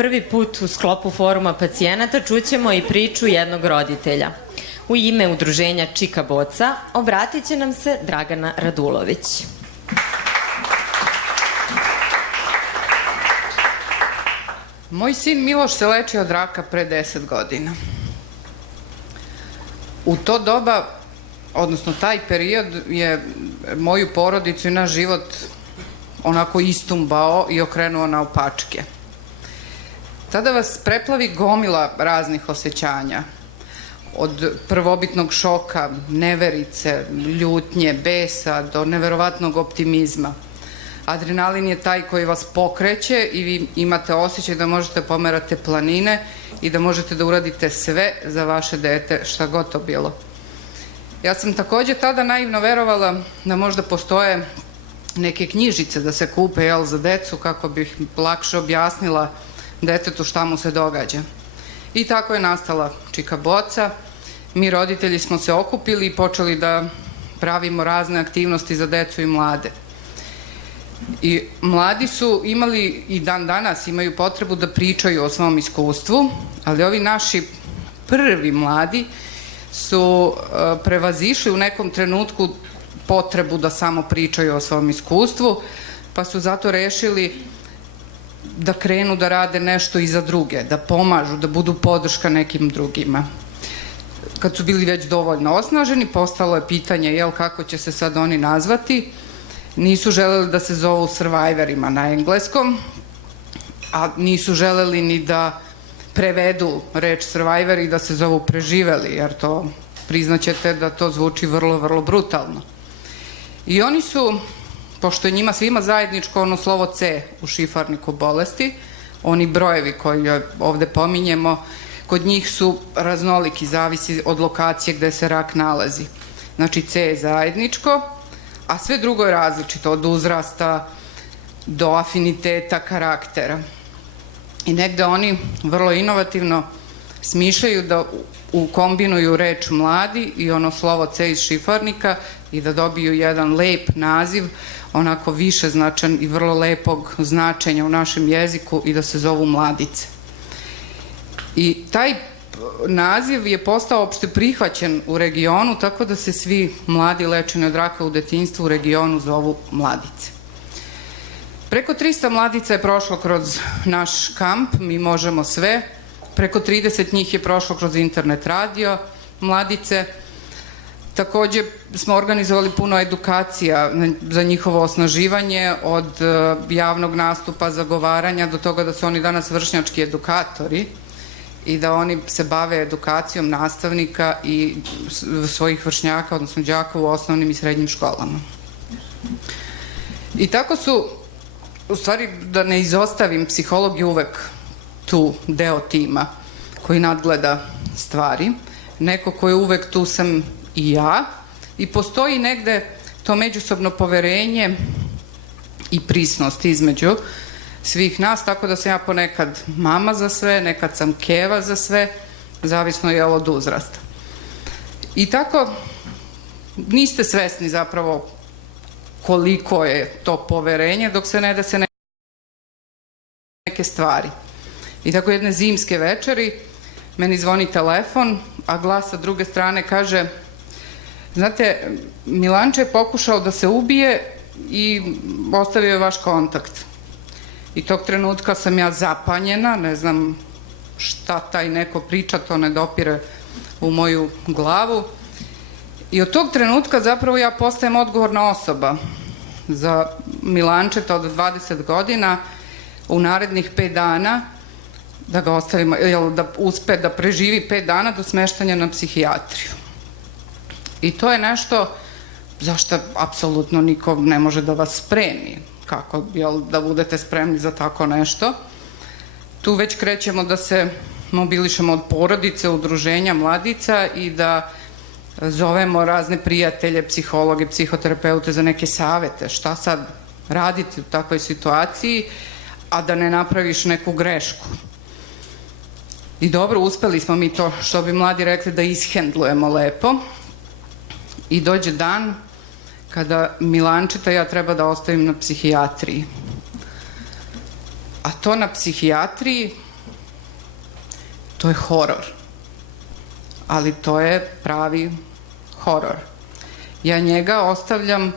prvi put u sklopu foruma pacijenata čućemo i priču jednog roditelja. U ime udruženja Čika Boca obratit će nam se Dragana Radulović. Moj sin Miloš se lečio od raka pre 10 godina. U to doba, odnosno taj period, je moju porodicu i naš život onako istumbao i okrenuo na opačke. Tada vas preplavi gomila raznih osjećanja. Od prvobitnog šoka, neverice, ljutnje, besa do neverovatnog optimizma. Adrenalin je taj koji vas pokreće i vi imate osjećaj da možete pomerati planine i da možete da uradite sve za vaše dete, šta god to bilo. Ja sam takođe tada naivno verovala da možda postoje neke knjižice da se kupe za decu kako bih lakše objasnila detetu šta mu se događa. I tako je nastala Čika Boca. Mi roditelji smo se okupili i počeli da pravimo razne aktivnosti za decu i mlade. I mladi su imali i dan danas imaju potrebu da pričaju o svom iskustvu, ali ovi naši prvi mladi su prevazišli u nekom trenutku potrebu da samo pričaju o svom iskustvu, pa su zato rešili da krenu da rade nešto i za druge, da pomažu, da budu podrška nekim drugima. Kad su bili već dovoljno osnaženi, postalo je pitanje kako će se sad oni nazvati. Nisu želeli da se zovu survivorima na engleskom, a nisu želeli ni da prevedu reč survivor i da se zovu preživeli, jer to priznaćete da to zvuči vrlo, vrlo brutalno. I oni su, pošto je njima svima zajedničko ono slovo C u šifarniku bolesti, oni brojevi koji ovde pominjemo, kod njih su raznoliki, zavisi od lokacije gde se rak nalazi. Znači C je zajedničko, a sve drugo je različito, od uzrasta do afiniteta, karaktera. I negde oni vrlo inovativno smišljaju da ukombinuju reč mladi i ono slovo C iz šifarnika i da dobiju jedan lep naziv, onako više značan i vrlo lepog značenja u našem jeziku i da se zovu mladice. I taj naziv je postao opšte prihvaćen u regionu, tako da se svi mladi lečeni od raka u detinjstvu u regionu zovu mladice. Preko 300 mladica je prošlo kroz naš kamp, Mi možemo sve. Preko 30 njih je prošlo kroz internet radio mladice. Takođe smo organizovali puno edukacija za njihovo osnaživanje, od javnog nastupa, zagovaranja, do toga da su oni danas vršnjački edukatori i da oni se bave edukacijom nastavnika i svojih vršnjaka, odnosno đaka u osnovnim i srednjim školama. I tako su, u stvari da ne izostavim, psiholog je uvek tu deo tima koji nadgleda stvari. Neko ko je uvek tu sam i ja i postoji negde to međusobno poverenje i prisnost između svih nas, tako da sam ja ponekad mama za sve, nekad sam keva za sve, zavisno je od uzrasta. I tako niste svesni zapravo koliko je to poverenje dok se ne dese neke stvari. I tako jedne zimske večeri meni zvoni telefon, a glas sa druge strane kaže: znate, Milanče je pokušao da se ubije i ostavio je vaš kontakt. I tog trenutka sam ja zapanjena, ne znam šta taj neko priča, to ne dopire u moju glavu. I od tog trenutka zapravo ja postajem odgovorna osoba za Milančeta od 20 godina u narednih 5 dana, da ga ostavimo, da uspe da preživi 5 dana do smeštanja na psihijatriju. I to je nešto zašto apsolutno niko ne može da vas spremi. Kako, da budete spremni za tako nešto. Tu već krećemo da se mobilišemo od porodice, udruženja mladica i da zovemo razne prijatelje, psihologe, psihoterapeute za neke savete. Šta sad raditi u takvoj situaciji, a da ne napraviš neku grešku. I dobro, uspeli smo mi to, što bi mladi rekli, da ishendlujemo lepo. I dođe dan kada Milančeta ja treba da ostavim na psihijatriji. A to na psihijatriji to je horor. Ali to je pravi horor. Ja njega ostavljam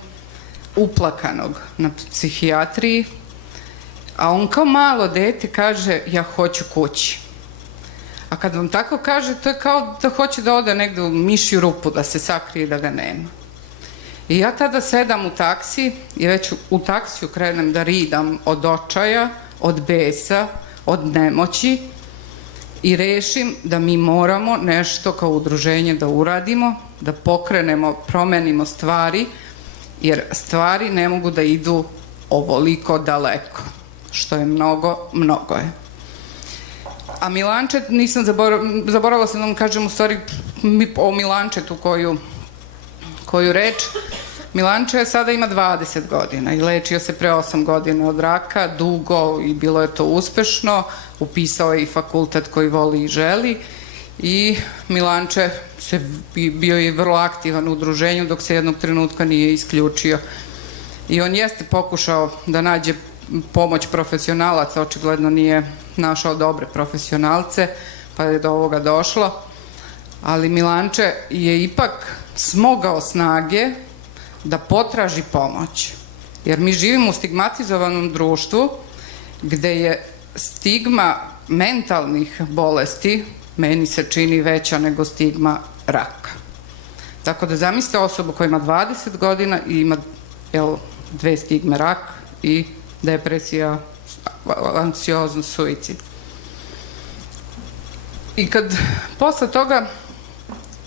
uplakanog na psihijatriji, a on kao malo dete kaže ja hoću kući. A kad vam tako kaže, to je kao da hoće da ode negde u mišju rupu, da se sakrije da ga nema. I ja tada sedam u taksi i već u taksiju krenem da ridam od očaja, od besa, od nemoći i rešim da mi moramo nešto kao udruženje da uradimo, da pokrenemo, promenimo stvari, jer stvari ne mogu da idu ovoliko daleko, što je mnogo, mnogo je. A Milanče, nisam zaboravila sam da vam kažem u stvari o Milančetu koju reč. Milanče sada ima 20 godina i lečio se pre 8 godina od raka, dugo i bilo je to uspešno, upisao je i fakultet koji voli i želi i Milanče bio je vrlo aktivan u udruženju dok se jednog trenutka nije isključio. I on jeste pokušao da nađe pomoć profesionalaca, očigledno nije našao dobre profesionalce, pa je do ovoga došlo, ali Milanče je ipak smogao snage da potraži pomoć. Jer mi živimo u stigmatizovanom društvu gde je stigma mentalnih bolesti, meni se čini veća nego stigma raka. Tako da zamislite osobu koja ima 20 godina i ima 2 stigme, rak i depresija, anksioznost, suicid. I kad posle toga,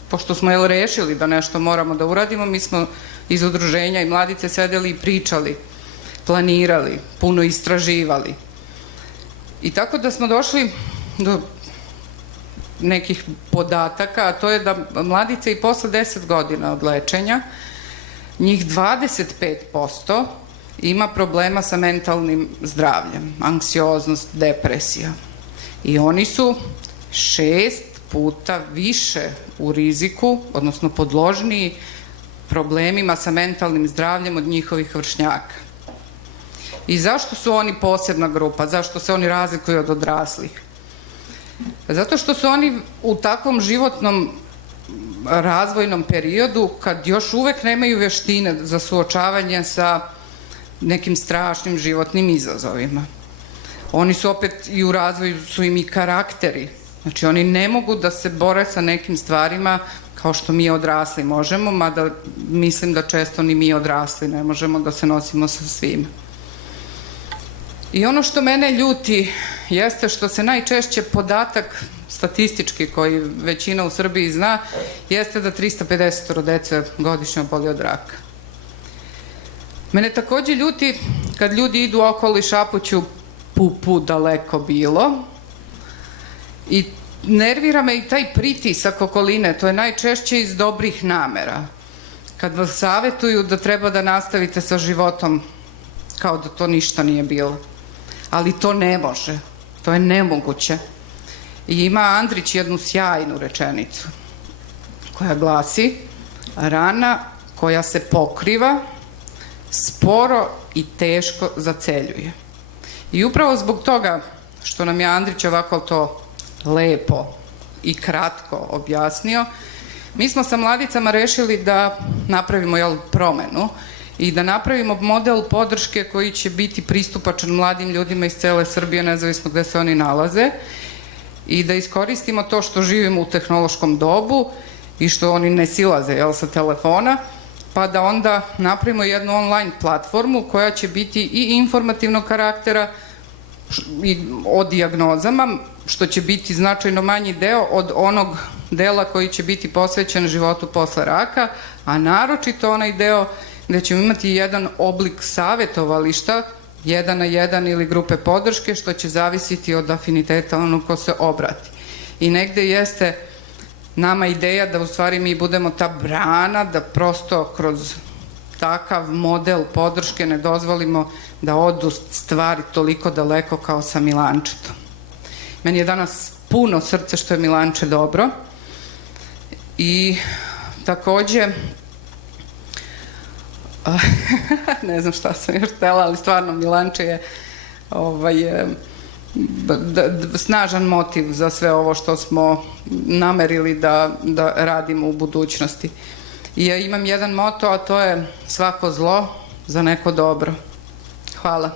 pošto smo rešili da nešto moramo da uradimo, mi smo iz udruženja i mladice sedeli i pričali, planirali, puno istraživali. I tako da smo došli do nekih podataka, a to je da mladice i posle 10 godina od lečenja, njih 25% ima problema sa mentalnim zdravljem, anksioznost, depresija. I oni su 6 puta više u riziku, odnosno podložniji problemima sa mentalnim zdravljem od njihovih vršnjaka. I zašto su oni posebna grupa? Zašto se oni razlikuju od odraslih? Zato što su oni u takvom životnom razvojnom periodu kad još uvek nemaju veštine za suočavanje sa nekim strašnim životnim izazovima. Oni su opet i u razvoju, su im i karakteri. Znači oni ne mogu da se bore sa nekim stvarima kao što mi odrasli možemo, mada mislim da često ni mi odrasli ne možemo da se nosimo sa svim. I ono što mene ljuti jeste što se najčešće podatak statistički koji većina u Srbiji zna, jeste da 350 dece godišnje oboli od raka. Mene takođe ljuti kad ljudi idu okolo i šapuću pu daleko bilo i nervira me i taj pritisak okoline, to je najčešće iz dobrih namera. Kad vas savetuju da treba da nastavite sa životom kao da to ništa nije bilo. Ali to ne može, to je nemoguće. I ima Andrić jednu sjajnu rečenicu koja glasi: rana koja se pokriva sporo i teško zaceljuje. I upravo zbog toga što nam je Andrić ovako to lepo i kratko objasnio, mi smo sa mladicama rešili da napravimo promenu i da napravimo model podrške koji će biti pristupačan mladim ljudima iz cele Srbije, nezavisno gde se oni nalaze, i da iskoristimo to što živimo u tehnološkom dobu i što oni ne silaze sa telefona, pa da onda napravimo jednu online platformu koja će biti i informativnog karaktera o dijagnozama, što će biti značajno manji deo od onog dela koji će biti posvećen životu posle raka, a naročito onaj deo gde ćemo imati jedan oblik savetovališta, 1 na 1 ili grupe podrške, što će zavisiti od afiniteta onog ko se obrati. I negde jeste nama ideja da u stvari mi budemo ta brana, da prosto kroz takav model podrške ne dozvolimo da odu stvari toliko daleko kao sa Milančetom. Meni je danas puno srce što je Milanče dobro i takođe ne znam šta sam još htela, ali stvarno Milanče je snažan motiv za sve ovo što smo namerili da radimo u budućnosti. I ja imam jedan moto, a to je svako zlo za neko dobro. Hvala.